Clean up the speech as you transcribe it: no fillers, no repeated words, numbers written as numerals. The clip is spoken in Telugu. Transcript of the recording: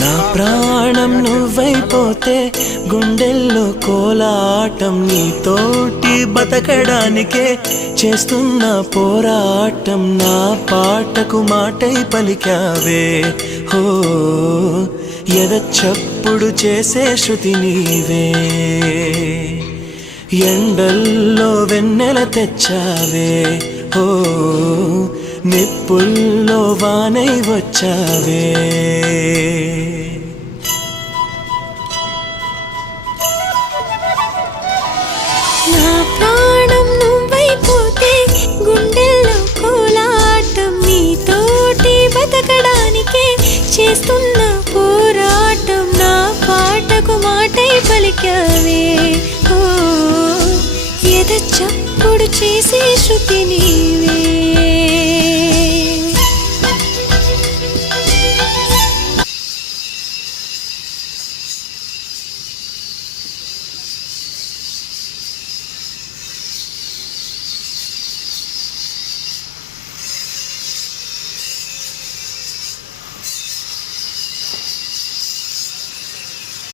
నా ప్రాణం నువ్వైపోతే గుండెల్లో కోలాటం నీతోటి బతకడానికే చేస్తున్న పోరాటం నా పాటకు మాటై పలికావే హో ఎద చప్పుడు చేసే శృతి నీవే ఎండల్లో వెన్నెల తెచ్చావే హో నిప్పుల్లో వానై వచ్చావే నా ప్రాణం నువ్వైపోతే గుండెల్లో కోలాటం నీతోటి బతకడానికే చేస్తున్న పోరాటం నా పాటకు మాటై పలికావే ఓ ఎద చప్పుడు చేసే శృతి నీవే